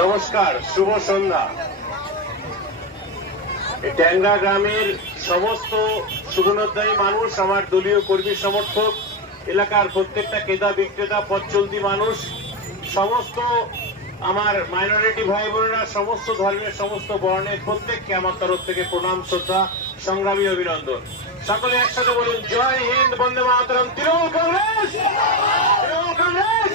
নমস্কার, শুভ সন্ধ্যা। ট্যাংরা গ্রামের সমস্ত শুভনোদ্দায়ী মানুষ, আমার দলীয় কর্মী সমর্থক, এলাকার প্রত্যেকটা ক্রেতা বিক্রেতা, পথ চলতি মানুষ, সমস্ত আমার মাইনরিটি ভাই বোনেরা, সমস্ত ধর্মের সমস্ত বর্ণের প্রত্যেককে আমার তরফ থেকে প্রণাম, শ্রদ্ধা, সংগ্রামী অভিনন্দন। সকলে একসাথে বলুন, জয় হিন্দ, বন্দে মাতরম, তৃণমূল কংগ্রেস, তৃণমূল কংগ্রেস।